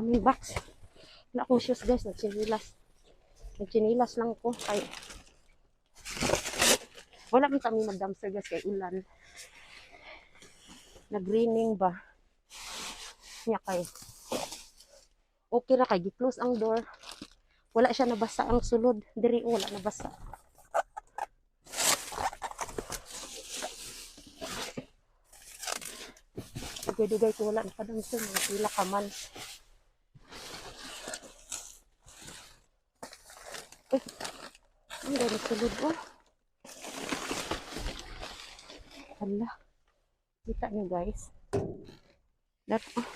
Daming box. Wala akong shoes guys, nagchinilas. Nagchinilas lang ko. Kay... Wala man kami mag-dumpster guys kay ulan. Nag-greening ba? Nya kay. Okay ra kay gi-close ang door. Wala siya nabasa ang sulod. Diri wala nabasa. Dugay-dugay ko wala nakadamsel. Mga pila ka man. Ang ganda sulod oh. Hala. Kita niyo guys. Dat oh.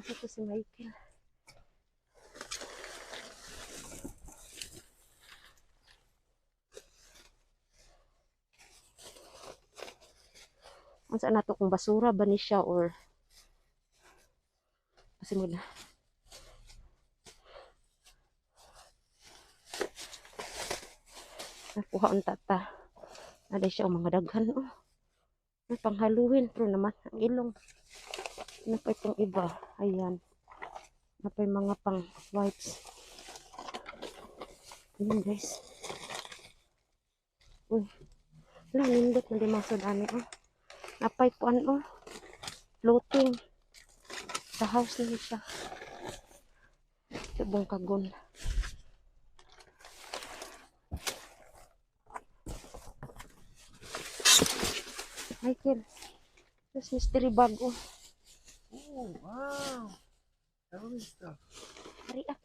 Asa to si Michael? Ang saan nato kung basura ba ni siya or kasi mo na. Nakuha ang tata. Ada siya ang mga daghan oh. May panghaluin pero naman ang ilong. Ano pa itong iba? Ayan. Ano pa mga pang wipes. Ayan guys. Uy. Wala, nindot na di masod ani oh. Napay po ano. Floating. Sa house na siya. Subong kagon. Michael. Tapos mystery bag oh. Oh, wow. Lovely stuff. Hari ah.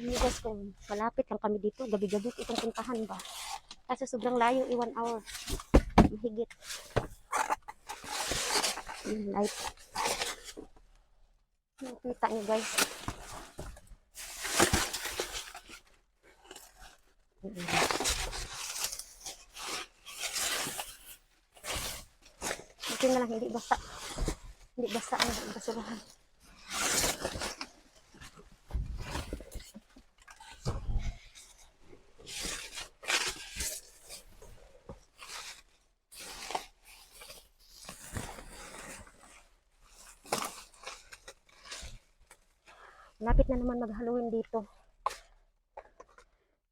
Hindi guys, kung malapit lang kami dito, gabi-gabi itong puntahan ba? Kasi sobrang layo, i one hour. Mahigit. Yung light. Nakita niyo guys. Buti na lang, hindi basa. Hindi basa ang basurahan. Lapit na naman mag-Halloween dito.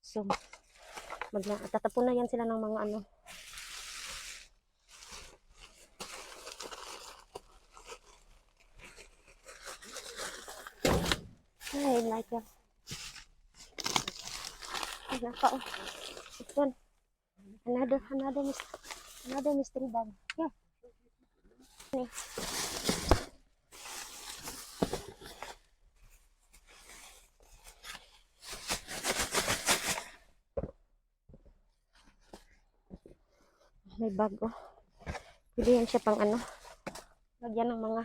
So, mag tatapon na yan sila ng mga ano. Ay, like that. Ay, naka, oh. Ito. Another, another, mis- another mystery bag. Yeah. Ni. May bag, oh. Pwede yan siya pang ano. Lagyan ng mga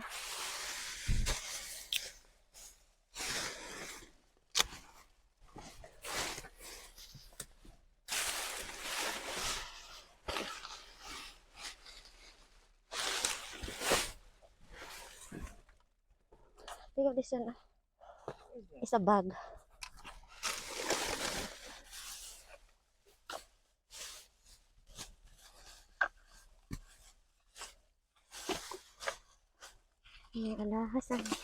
Tingnan one. ah. Isa bag. May alahas ah.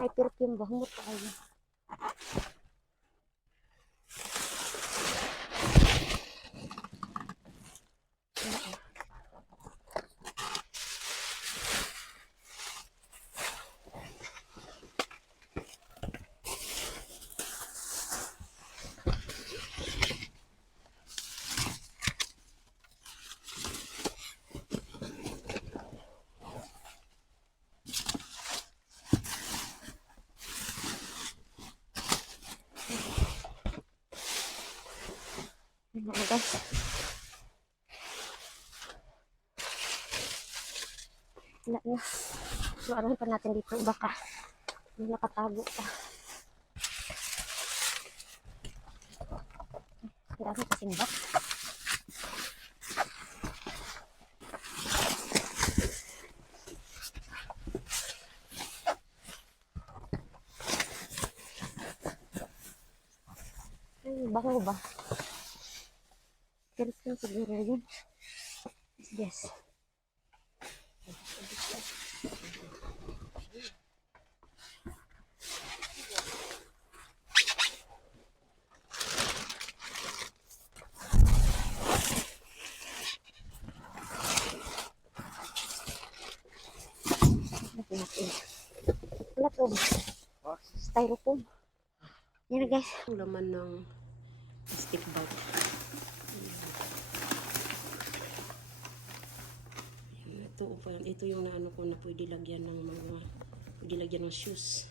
Na perfume ba? Humot. Mga guys. Wala na. Suarahin pa natin dito. Baka may nakatago pa. Ang dami kasing box. Ay, bango ba? Kirkin siguro yun. Yes. Boxes. Styrofoam. Yan na guys. Ang laman ng stick bag. Ayan, ito, ito yung naano ko na pwede lagyan ng mga pwede lagyan ng shoes.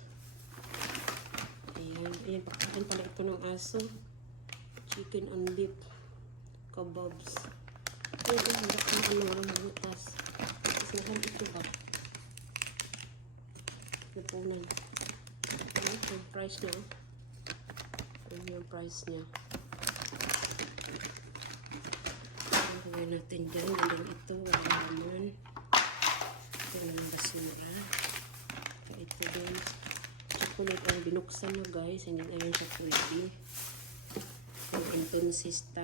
Ayan, ayan, pagkain pala ito ng aso. Chicken and beef. Kebabs. Ayan, ayan, hindi ko ano, butas. Tapos nahan ito ba? Napunan. Ayan, yung price niya. Ano yung price niya? Gawin natin dyan. Ganun ito. Wala naman. Ito naman basura. Ito, din. Chocolate ang binuksan na guys. Hindi ngayon siya pwede. Yung intonsista.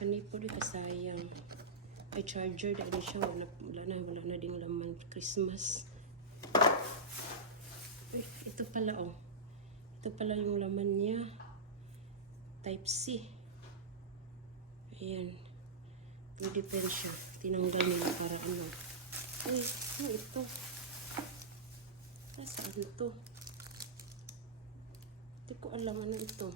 Kani po di kasayang. Ay charger. Dahil siya. Wala, wala na. Wala na ding laman. Christmas. Uy, ito pala oh. Ito pala yung laman niya. Type C. Ayan. Pwede pa. Tinanggal nila para ano. Ay, ano ito? Nasaan ito? Hindi ko alam ano ito.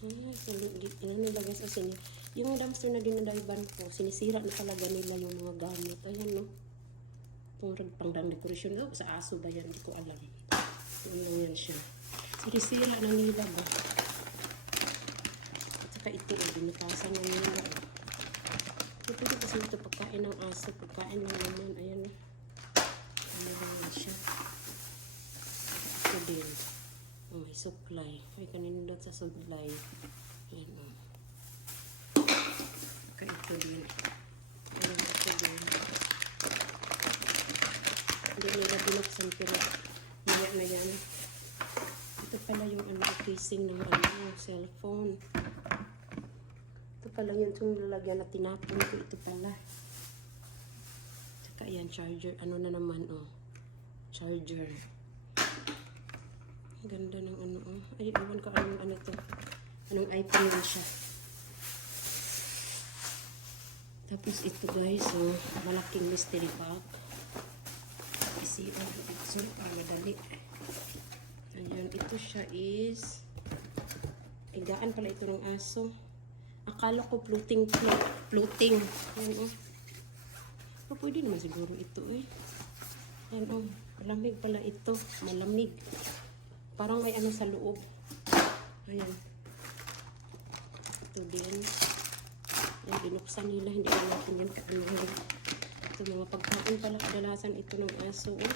Ah, sali, ano nila guys, o sini, yung dumpster na dinadayban ko, sinisira na talaga nila yung mga gamit. Ayan no. Itong rag pangdang decoration. Oh, sa aso ba yan? Hindi ko alam. Yun lang yan siya. Sinisira na nila ba? At saka ito, oh, binutasan na nila. Oh. Pwede kasi ito pagkain ng aso. Pagkain lang naman. Ayan. Ano lang yan siya. Ito din. Oh, may supply. Ay, kanina sa supply. Ayan, oh. Saka ito din. Ayan, ito din. Hindi nila binuksan pero maya na yan. Ito pala yung ano, casing ng ano, cellphone. Pala yun yung lalagyan na tinapon ko. Ito pala. Tsaka yan, charger. Ano na naman, oh. Charger. Ganda ng ano, oh. Ay, ewan ko anong ano to. Anong iPhone yun siya. Tapos ito guys, oh, malaking mystery bag. Kasi, oh, picture para madali. Ayan, ito siya is igaan pala ito ng aso. Akala ko floating float, floating. Ayan, oh. Oh, pwede naman siguro ito, eh. Ayan, oh. Malamig pala ito. Malamig. Parang may ano sa loob. Ayan. Ito din. Ayan, binuksan nila. Hindi na natin yan kaanuhin. Ito mga pagkain pala. Kadalasan ito ng aso. Oh.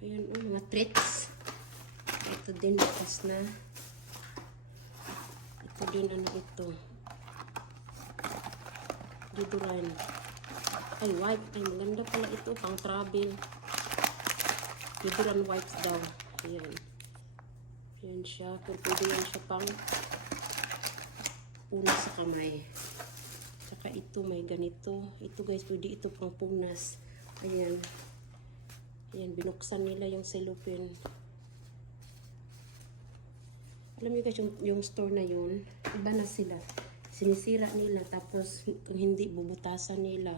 Ayan, oh, mga treats. Ito din, bukas na. Din, ano ito. Deodorant. Ay, wipe. Ay, maganda pala ito. Pang travel. Deodorant wipes daw. Ayan. Ayan siya. Pero pwede yan siya pang punas sa kamay. Tsaka ito, may ganito. Ito guys, pwede ito pang punas. Ayan. Ayan, binuksan nila yung cellophane. Alam niyo guys, yung, yung store na yun, iba na sila. Sinisira nila, tapos kung hindi, bubutasan nila.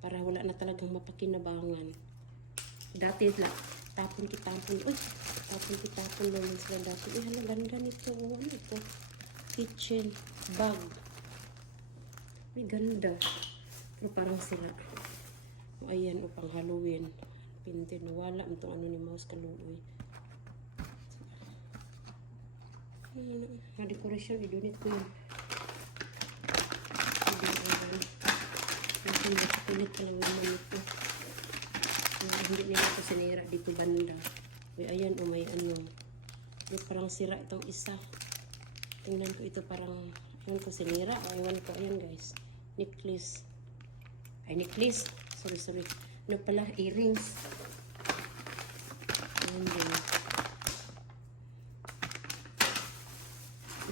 Para wala na talagang mapakinabangan. Dati lang, tapon kitapon. Uy, tapon kitapon naman sila dati. Eh, hala, ganda. Oh, ano ito? Kitchen bag. Ay, ganda. Pero parang sila. O, ayan, o, pang Halloween. Pinte, nawala. Ito ano ni Mouse Kaluoy. Mga decoration, idunit ko yun. May chocolate pala yung nito. Uh, hindi nila ito sinira dito banda. Uy, ayan, o may ano. May parang sira itong isa. Tingnan ko ito parang, ewan ko sinira. O, ewan ko, ayan guys. Necklace. Ay, necklace. Sorry, sorry. Ano pala, earrings. Ayan din.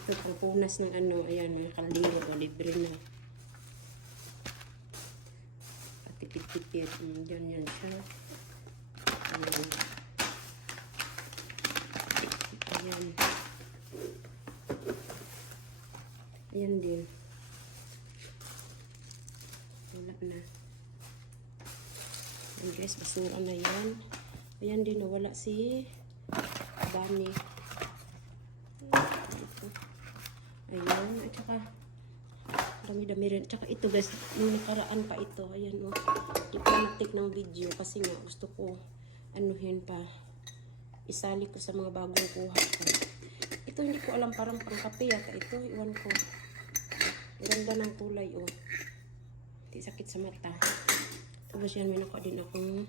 Ito pang punas ng ano, ayan, mga kaldero o libre na. Patipid-tipid. Mm, yan, yan siya. Ayan. Ayan. Ayan din. Wala na. Ayan guys, basura na yan. Ayan din, nawala si Bunny. Ito. Ayan, at saka dami-dami rin. Tsaka ito guys, nung nakaraan pa ito. Ayan o. Oh. Di ko ng video kasi nga gusto ko anuhin pa. Isali ko sa mga bagong kuha ko. Ito hindi ko alam parang pangkape yata. Ito, iwan ko. Ganda ng kulay o. Oh. Hindi sakit sa mata. Tapos yan, may nakuha din akong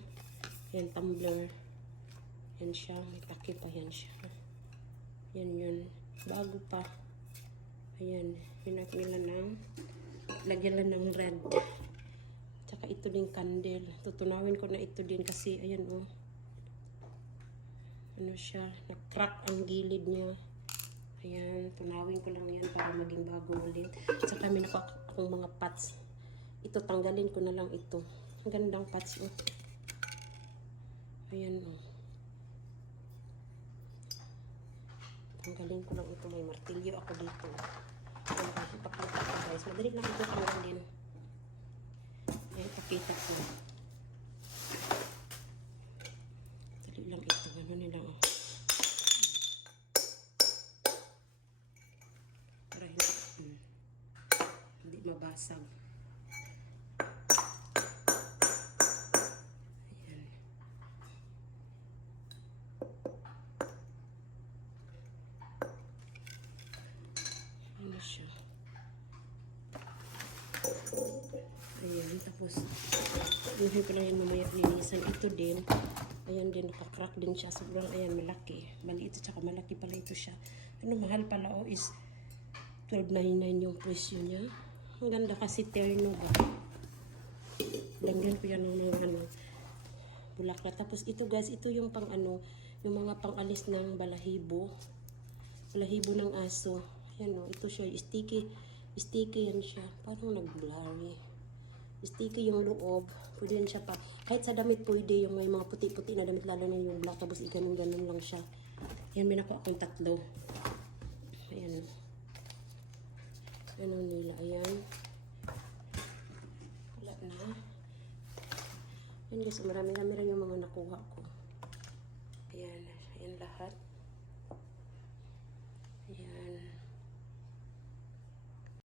yan, tumbler. Yan siya. May takip pa yan siya. Yan yun. Bago pa. Ayan. Pinak nila ng lagyan lang ng red. Tsaka ito din candle. Tutunawin ko na ito din kasi ayan oh. Ano siya. Nag-crack ang gilid niya. Ayan. Tunawin ko lang yan para maging bago ulit. Tsaka may nakuha akong mga pots. Ito tanggalin ko na lang ito. Ang gandang pots oh. Ayan oh. Tanggalin ko lang ito. May martilyo ako dito. Guys, ipakita ko guys. Madali lang ito tanggalin. Ayan, ipakita ko. Dali lang ito. Ano nila oh. Para hindi, hmm. Tapos inuhin ko na yan mamaya linisan. Ito din, ayan din, nakakrack din siya. Sobrang, ayan, malaki. Maliit at saka malaki pala ito siya. Ano, mahal pala, oh, is 12.99 yung presyo niya. Ang ganda kasi terno ba? Lagyan ko yan ng ano, bulaklak. Tapos ito guys, ito yung pang ano, yung mga pangalis ng balahibo. Balahibo ng aso. Ayan o, ito siya, sticky. Sticky yan siya. Parang nag-blurry. Sticky yung loob. Pwede yan siya pa. Kahit sa damit pwede, yung may mga puti-puti na damit, lalo na yung black. Tapos ganun-ganun lang siya. Ayan, may nakuha akong tatlo. Ayan. Ano nila, ayan. Wala na. Ayan guys, marami-rami rin yung mga nakuha ko. Ayan, ayan lahat.